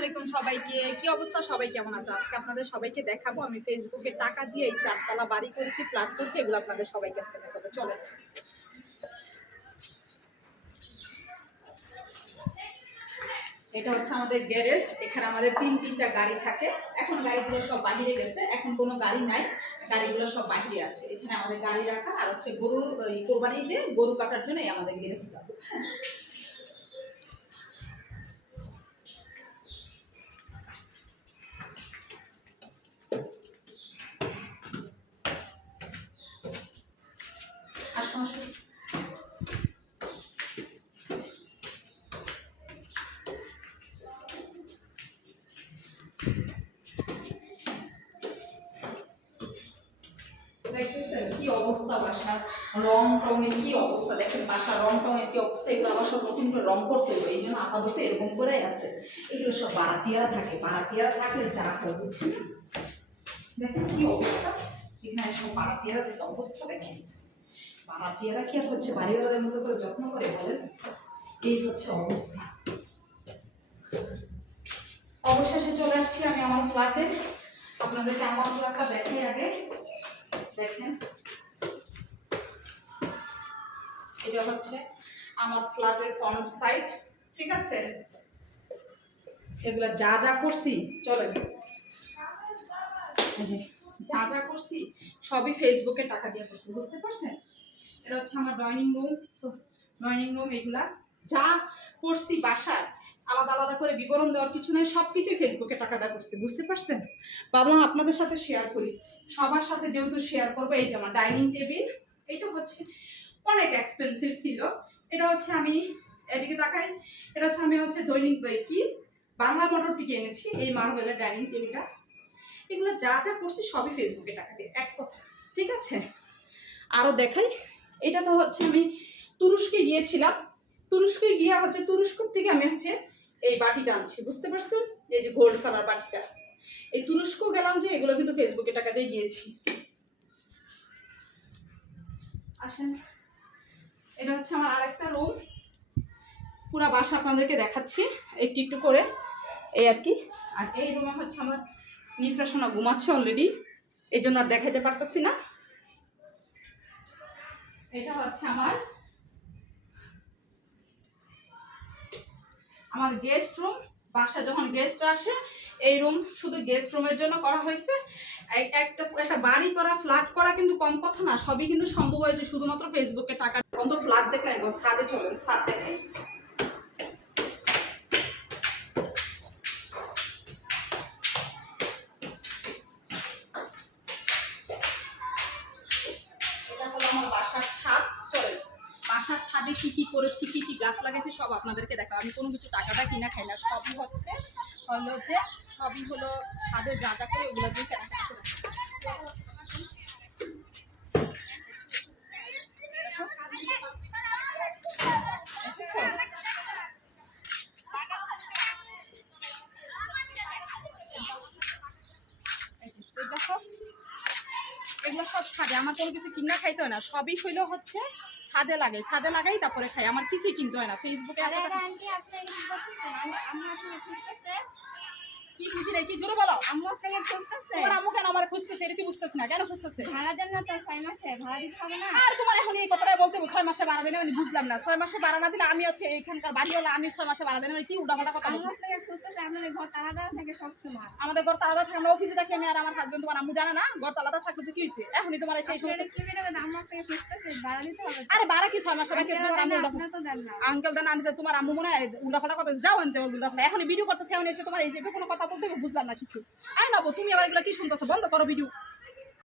আলাইকুম সবাইকে। কি অবস্থা, সবাই কেমন আছে? আজকে আপনাদের সবাইকে দেখাবো আমি ফেসবুকে টাকা দিয়ে এই 4 তলা বাড়ি করেছি, ফ্ল্যাট করছি, এগুলো আপনাদের সবাইকে আজকে দেখাবো। চলো। এটা হচ্ছে আমাদের গ্যারেজ। এখানে আমাদের তিনটা গাড়ি থাকে। এখন গাড়িগুলো সব বাহিরে গেছে, এখন কোনো গাড়ি নাই, গাড়িগুলো সব বাহিরে আছে। এখানে আমাদের গাড়ি রাখা আর হচ্ছে গরুর কোরবানিতে গরু কাটার জন্য এই আমাদের গ্যারেজটা, বুঝছেন? আসুন আসুন। দেখতেছেন কি অবস্থা বাসার, রং টঙের কি অবস্থা, দেখেন বাসার রং টঙের কি অবস্থা। এগুলো আবার সব নতুন করে রং করতে হবে, এই জন্য আপাতত এরকম করে আছে। এগুলো সব বারাটিয়ারা থাকে, বারাটিয়ারা থাকলে যা হয়, বুঝছেন? দেখেন কি অবস্থা, এখানে সব বারাটিয়ারা অবস্থা দেখেন। বারাটিয়ারা কি আর হচ্ছে বাড়িওয়ালাদের মতো করে যত্ন করে বলেন? এই হচ্ছে অবস্থা। অবশেষে চলে আসছি আমি আমার ফ্ল্যাটে। আপনাদেরকে আমার ফ্ল্যাটটা দেখাই আগে। দেখেন, এটা হচ্ছে আমার ফ্ল্যাটের ফ্রন্ট সাইড, ঠিক আছে? এগুলা যা যা করছি, চলেন, যা যা করছি সবই ফেসবুকে টাকা দিয়ে করছি, বুঝতে পারছেন? এটা হচ্ছে আমার ডাইনিং রুম। ডাইনিং রুম এগুলা যা করছি বাসার, আলাদা আলাদা করে বিবরণ দেওয়ার কিছু নেই, সবকিছুই ফেসবুকে টাকা দেওয়া করছি, বুঝতে পারছেন? ভাবলাম আপনাদের সাথে শেয়ার করি, সবার সাথে যেহেতু শেয়ার করবো। এই যে আমার ডাইনিং টেবিল, এটা হচ্ছে অনেক এক্সপেন্সিভ ছিল। এটা হচ্ছে আমি এদিকে তাকাই, এটা হচ্ছে আমি দৈনিক কি বাংলা মোটর থেকে এনেছি এই মার্বেলের ডাইনিং টেবিলটা। এগুলো যা যা করছি সবই ফেসবুকে টাকা দিয়ে, এক কথা, ঠিক আছে? আরও দেখাই, এটা তো হচ্ছে আমি তুরস্কে গিয়েছিলাম। তুরস্কে গিয়ে তুরস্ক থেকে আমি এই বাটিটা আনছি, বুঝতে পারছেন? এই যে গোল্ড কালার বাটিটা, এই তুরস্ক গেলাম যে, এগুলো কিন্তু ফেসবুকে টাকা দিয়ে গিয়েছি। আসেন, এটা হচ্ছে আমার আরেকটা রুম। পুরো বাসা আপনাদেরকে দেখাচ্ছি একটু একটু করে, এই আর কি। আর এই রুমে হচ্ছে আমার নিফ্রাসোনা ঘুমাচ্ছে অলরেডি, এই জন্য আর দেখাইতে পারতেছি না। এটা হচ্ছে আমার গেস্ট রুম। বাসায় যখন গেস্ট আসে, এই রুম শুধু গেস্ট রুমের জন্য করা হয়েছে। একটা বাড়ি করা, ফ্ল্যাট করা কিন্তু কম কথা না, সবই কিন্তু সম্ভব হয়েছে শুধুমাত্র ফেসবুকে টাকা। অন্ত ফ্ল্যাট দেখলেন, ছাদে চলেন, ছাদ দেখেন। এটা হলো আমার বাসার ছাদ, চলেন। বাসার ছাদে কি কি করেছি, কি কি গাছ লাগাইছি সব আপনাদেরকে দেখাবো। আমি কোনো কিছু টাকাটা কিনা খাই না, সবই সবই হলো ছাদে যা যা করে ওগুলো দিয়ে কেনাকাটা করে। এগুলো সব ছাদে, আমার কোনো কিছু কিনা খাইতে হয় না, সবই হইলো ছাদে লাগাই তারপরে খাই, আমার কিছুই কিনতে হয় না। ফেসবুকে কি খুঁজি নাই, কি জোরে বলো। আম্মু আপনাকে খুঁজতেছে। তোমার আম্মু কেন আমার খুঁজতেছে, এটা কি বুঝতেছ না? কেন খুঁজতেছে? ভাড়া দেন না তো, 6 মাসে ভাড়া দিতে হবে না? আর তোমার এখন এই কথাটাই বলতে 6 মাসে ভাড়া দেন, আমি বুঝলাম না। 6 মাসে ভাড়া না দিলে আমি এখানকার বাড়িওয়ালা, আমি 6 মাসে ভাড়া দেন, কি উল্টাপাল্টা কথা বলছো? আম্মু আপনাকে খুঁজতেছে, আপনাদের ঘর তালা দেওয়া থাকে সব সময়। আমাদের ঘর তালা থাকে, আমরা অফিসে থাকি, আমি আর আমার হাজবেন্ড। তোমার আম্মু জানে না ঘর তালাটা থাকলে তো কি হয়েছে? এখনই তোমার সেই সমস্ত কি বেরো কথা, আম্মু আপনাকে খুঁজতেছে, ভাড়া দিতে হবে। আরে ভাড়া কি 6 মাসে বাকি? তোমার আম্মু আপনি তো দেন না। আঙ্কেল দেন, আনতে তোমার আম্মু মনে হয় উল্টাপাল্টা কথা যাও আনতে উল্টাপাল্টা। এখন ভিডিও করতেছে, এখন এসে তোমার এই কোনো কথা বলতে বুঝলাম না কিছু। আই নাবো, তুমি আবার এগুলো কি শুনতেছো? বন্ধ করো ভিডিও।